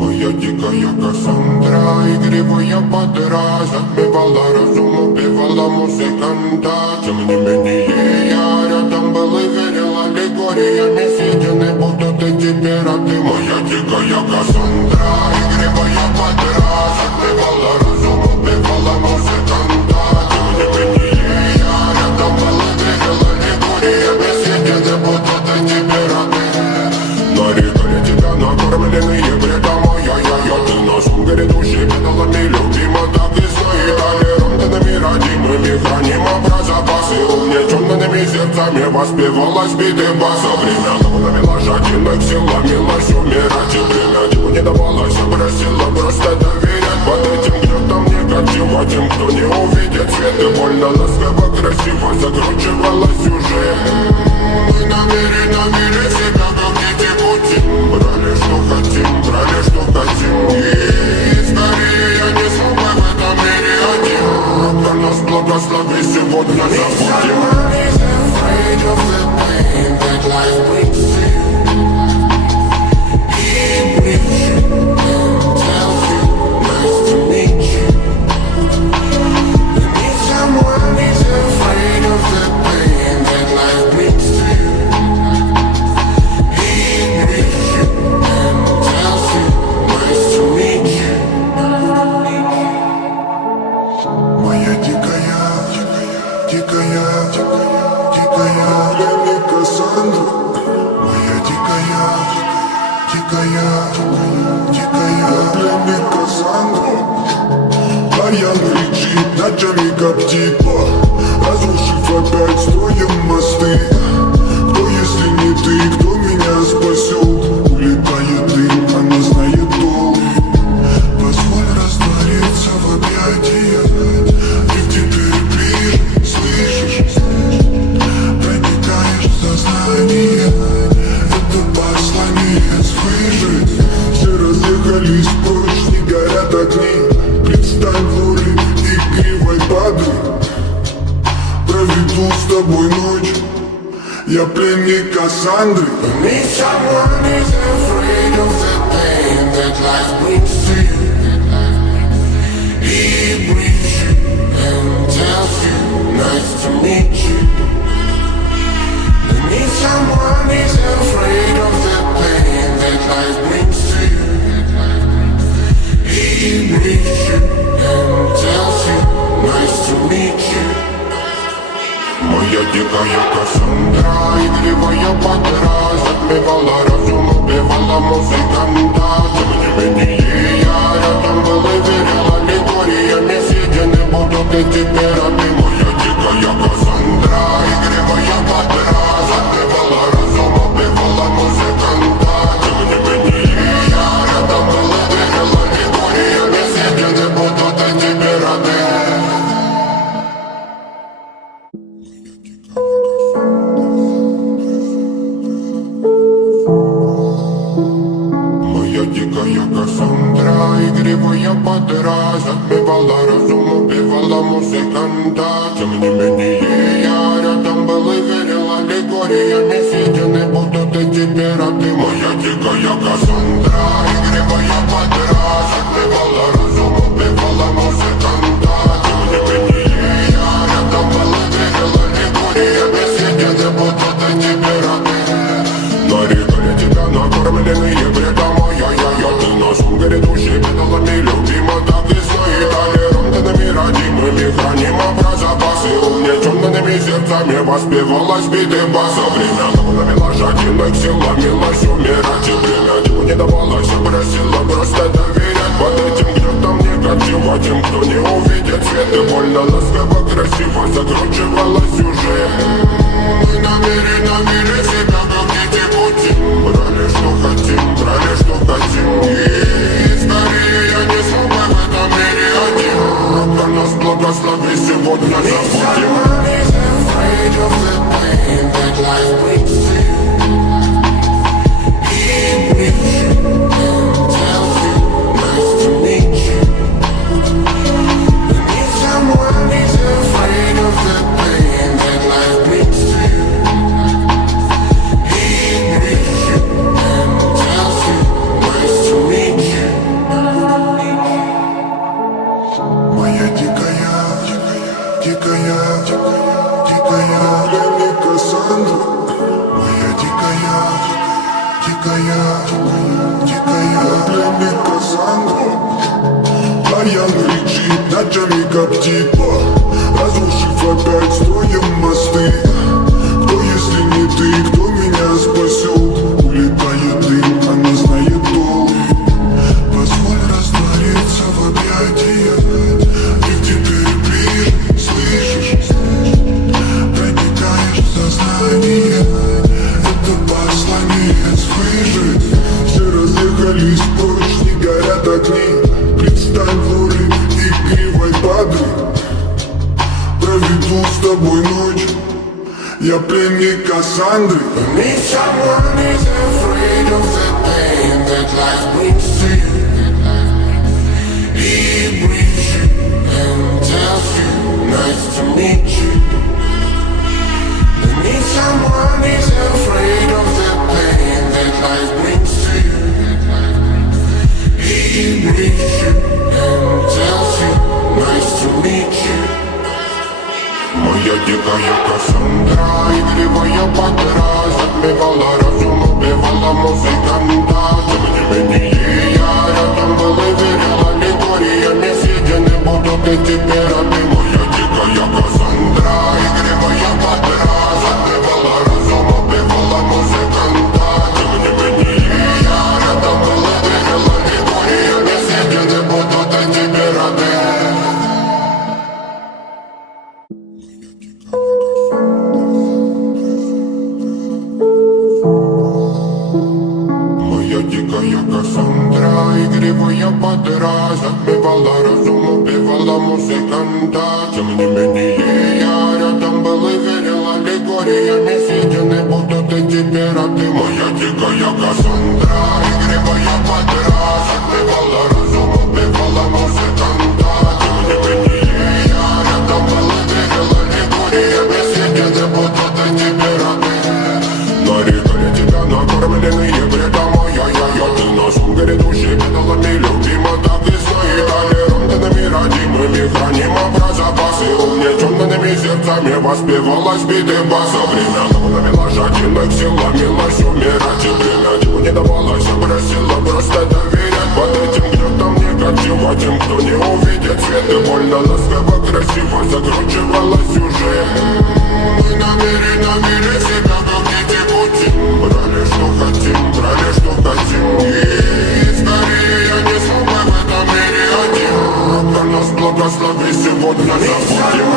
Моя дикая Кассандра, игривая подра, затмевала разум, убивала музыканта. Тем не менее я рядом был и верил аллегориями, съедены будут эти пираты. Моя дикая Кассандра, игривая подра, затмевала разум, убивала музыканта. Тем не менее я рядом был и верил аллегориями, съедены будут эти пираты. Нарекали тебя накормленные бредом, ой-ой-ой, ты носом грядущий педалами любима, так и стоит толерантными родимыми, храним образопасы, увлеченными сердцами воспевалась биты баса. Время навела жадиных силами, лась умирать, и время ему не давалось, просила просто доверять. Под этим гнетом негатива, тем, кто не увидит свет, и больно ласково, красиво закручивалась уже. Мы намеренно вели себя, как дети пути, брали, что хотим, и скорее я не смог бы в этом мире один. Бога нас благослови, сегодня забудем. Ночами коптила, разрушив опять строим мосты. Кто, если не ты, кто меня спасет? Улетает дым, она знает толк. Позволь раствориться в объятиях. Ты теперь ближе, слышишь? Проникаешь в сознание. Это посланец выжить. Все разъехались прочь, не горят огни. Представь воли игривой подруг. Проведу с тобой ночь. Я пленник Кассандры. Need someone who's afraid of the pain that life brings to you. He breathes you and tells you, nice to meet you. I need someone who's afraid of the pain that life brings to you. He breathes you and tells you, nice to meet you. Моя дикая Кассандра, игривая подра, затмевала разум, убивала музыканта. Тем не менее я рядом был и верил аллегориями, съедены будут эти пираты. Моя дикая Кассандра, игривая подра, затмевала разум, убивала музыканта. Тем не менее я рядом был и верил аллегориями, съедены будут эти пираты. Моя дикая Кассандра, игривая подра, затмевала разум, убивала музыканта. Тем не менее я рядом был и верил аллегориями, съедены будут эти пираты. Моя дикая Кассандра, игривая подра, затмевала разум, убивала музыканта. Тем не менее я рядом был и верил аллегориями, съедены будут эти пираты. Нарекали тебя накормленные бредом, ой-ой-ой, ты носом грядущий педалами любима, так и стоит толерантными родимыми, храним образопасы, увлеченными сердцами воспевалась биты баса. Время навела жадиных силами, лась умирать, и время ему не давалось, просила просто доверять. Под этим гнетом негатива, тем, кто не увидит свет, и больно ласково, красиво закручивалась уже. Мы намеренно вели себя, как дети пути, брали, что хотим, и скорее я не смог бы в этом мире один. Бога нас благослови, сегодня забудем. That life Кассандра, моя дикая, пленник Кассандра. Баян кричит, ночами коптит, разрушив опять строим мосты. Кто, если не ты, кто меня спасет? Улетает дым, она знает толк. Позволь раствориться в объятиях, ты теперь ближе, слышишь? Проникаешь в сознание, это послание слышит. Все разъехались прочь, не горят огни. Представь в роли игривой падры. Проведу с тобой ночь, я пленник Кассандры. Need someone who's afraid of the pain that life brings to you. He breathes you and tells you, nice to meet you. Need someone who's afraid of the pain that life brings to you. He breathes you and tells you, nice to meet you. Моя дикая Кассандра, игривая подра, затмевала разум, убивала музыканта. Тем не менее я рядом был и верил аллегориями съедены будут эти пираты. Моя дикая Кассандра, игривая подра, затмевала разум, убивала музыканта. Тем не менее я рядом был и верил аллегориями съедены будут эти пираты. Моя дикая Кассандра, игривая подра, затмевала разум, убивала музыканта. Тем не менее я рядом был и верил аллегориями съедены будут эти пираты. Моя дикая Кассандра, игривая подра, затмевала разум, убивала музыканта. Тем не менее я рядом был и верил аллегориями съедены будут эти пираты. Нарекали тебя накормленные бредом, ой-ой-ой, ты носом грядущий педалами любима, так и стоит толерантными родимыми, храним образопасы, увлеченными сердцами воспевалась биты баса. Время навела жадинок силами лось умирать, и время ему не давалось, просила просто доверять. Под этим гнетом не кочевать тем, кто не увидит свет, и больно ласково красиво закручивалась уже. Мы намеренно вели себя как дети Путин, брали что хотим, брали что хотим. И скорее я не смог бы в этом мире один. Бог нас благослови, сегодня забудем.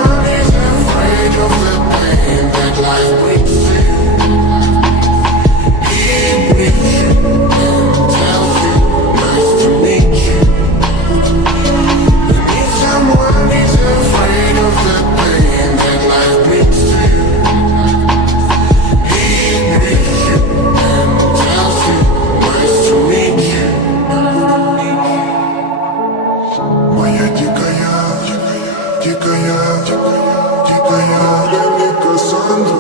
Моя дикая, пленник Кассандра.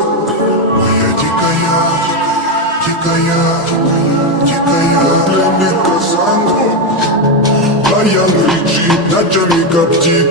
Моя дикая, пленник Кассандра. Баян кричит, ночами коптит,